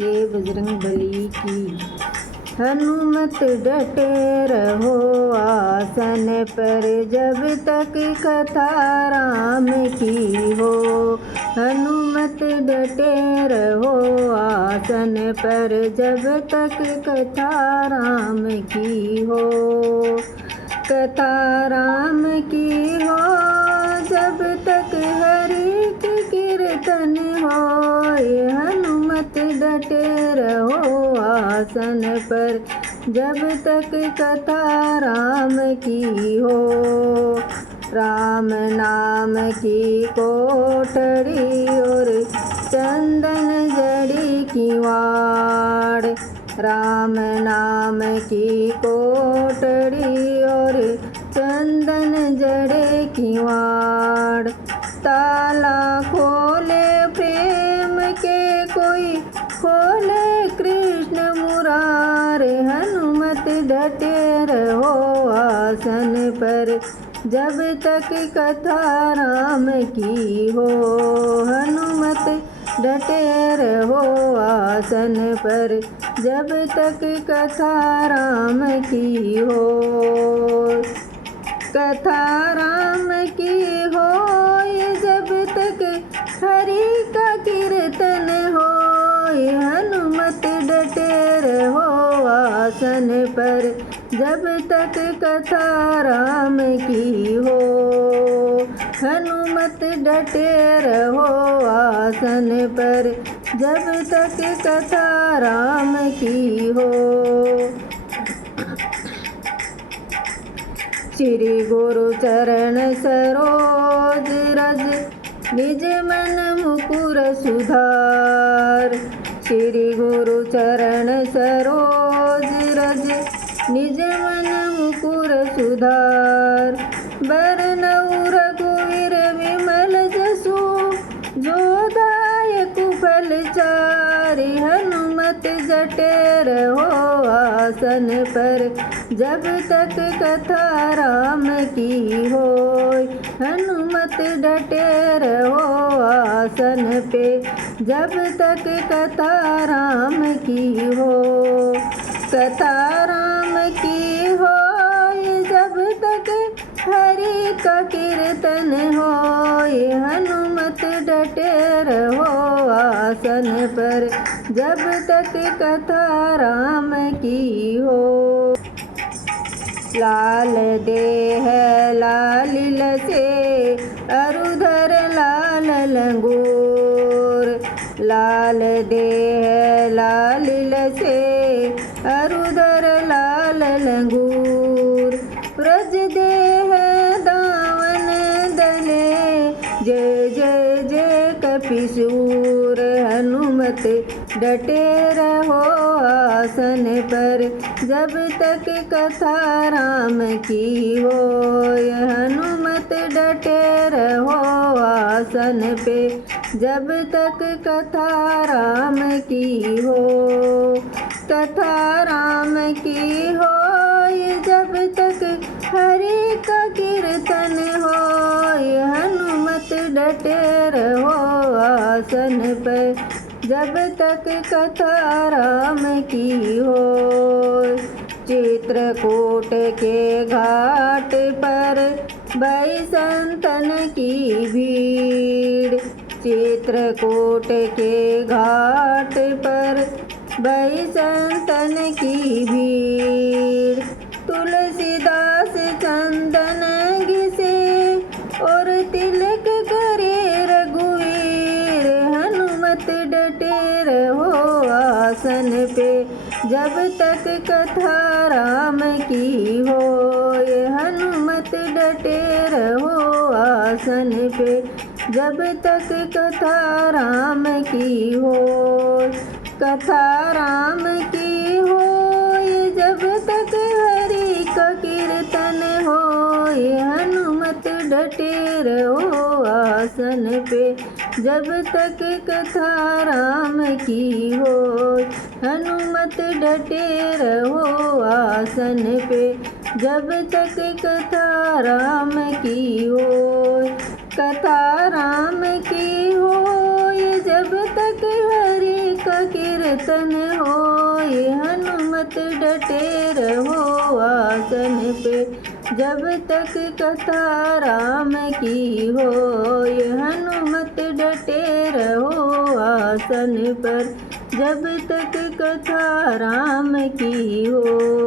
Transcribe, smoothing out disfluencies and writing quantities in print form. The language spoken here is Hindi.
ये बजरंगबली की। हनुमत डटे रहो आसन पर जब तक कथा राम की हो। हनुमत डटे रहो आसन पर जब तक कथा राम की हो। कथा राम की हो जब तक हरि की कीर्तन हो। हनुमत डटे रहो आसन पर जब तक कथा राम की हो। राम नाम की कोठरी और चंदन जड़ी की वाड़। राम नाम की कोठरी और चंदन जड़े की वाड़। ताला खोले प्रेम के कोई खोले कृष्ण मुरारे। हनुमत डटे रहो आसन पर जब तक कथा राम की हो। हनुमत डटे रहो आसन पर जब तक कथा राम की हो। कथा राम की हो जब तक हरि का कीर्तन हो। हनुमत डटे रहो आसन पर जब तक कथा राम की हो। हनुमत डटे रहो आसन पर जब तक कथा राम की हो। श्री गुरु चरण सरोज रज निज मन मुकुर सुधार। श्री गुरु चरण सरोज रज निज मन मुकुर सुधार। बरनउँ रघुवीर विमल जसु जो दायक फल चारि। हनुमत जटे रहो आसन पर जब तक कथा राम की हो। हनुमत डटे रहो आसन पे जब तक कथा राम की हो। कथा राम की हो जब तक हरि का कीर्तन हो। हनुमत डटे रहो आसन पर जब तक कथा राम की हो। लाल देह लालिल से अरुधर लाल लंगूर। लाल देह लालिल से अरुधर लाल लंगूर। व्रज देह दावन दले जय जय जय कपिसूर। हनुमत डटे रहो आसन पर जब तक कथा राम की हो। हनुमत डटे रहो आसन पे जब तक कथा राम की हो। कथा राम की हो जब तक हरि का कीर्तन हो। हनुमत डटे रहो आसन पर जब तक कथा राम की हो। चित्रकूट के घाट पर बैसंतन की भीड़। चित्रकूट के घाट पर बैसंतन की भीड़। तुलसीदास चंदन घिसे और तिलक करे रघुवीर। हनुमत डटे रहो आसन पे जब तक कथा राम की हो। हनुमत डटे रहो आसन पे जब तक कथा राम की हो। कथा राम की हो जब तक हरि का कीर्तन हो। हनुमत डटे रहो आसन पे जब तक कथा राम की हो। हनुमत डटे रहो आसन पे जब तक कथा राम की हो। कथा राम की हो जब तक हरि का कीर्तन कीर्तन होए हनुमत डटे रहो आसन पे, जब तक कथा राम की होए हनुमत डटे रहो आसन पर, जब तक कथा राम की हो।